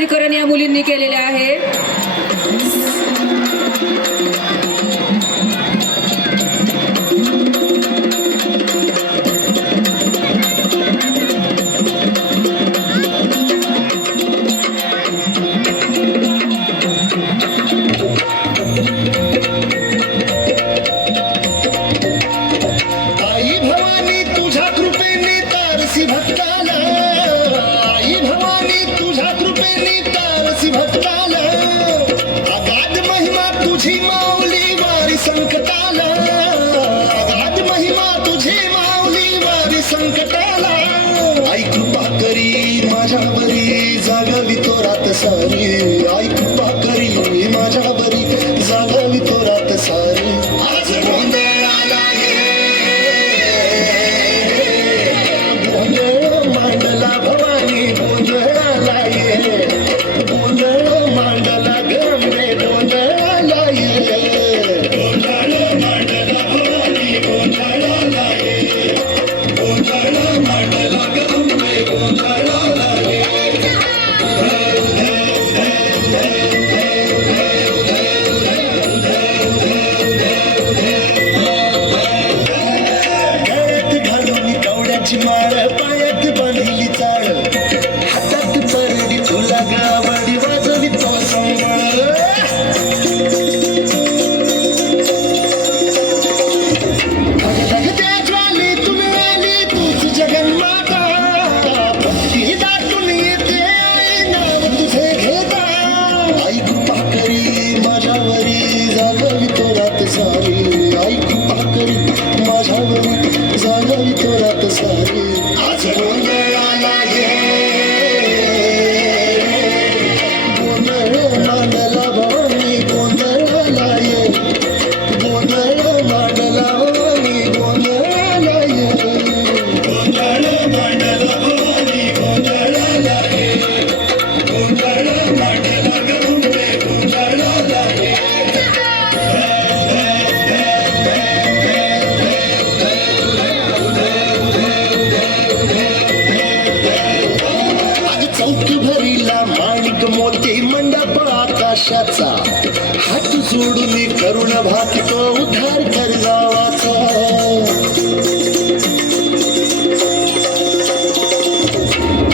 सादरीकरण या मुलींनी केलेले आहे। आई कृपा करी माझ्यावरी जागावी तो रात सारी, आई कृपा करी माझ्यावरी जागावी तो रात सारी। आज गोंधळ आला गोंधळ मांडला भवानी, गोंधळ आला गोंधळ मांडला गंगे, गोंधळ आला गोंधळ मांडला भवानी, गोंधळ आला गोंधळ मांडला गंगे, गोंधळ आला गळ्यात घालून कवड्याची माळ, पायात बांधिली चाळ, हातात परडी तुला गावडी वाजवी तो संबळ। धगधगत्या ज्वाली तुम्ही आली तूच जगन्माता, भक्ती दाटून येते आई नाव तुझे घेता। आई कृपा करी माझ्यावरी जागावी तो रात सारी, आई कृपा करी माझ्यावरी जागावी तो रात सारी। आज गोंधळ आला गोंधळ मांडला भवानी, गोंधळ आला गोंधळ मांडला भवानी, गोंधळ आला गोंधळ मांडला भवानी, गोंधळ आला गोंधळ मांडला गंगे, गोंधळ आला। आज चौकी भरीला माणिक मोती मंडप आकाशाचा, हात जोडून करुण भाकितो उद्धार कर गावाचा।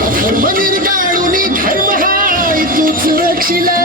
अधर्म निर्दाळून धर्म हाय तूच रक्षिला,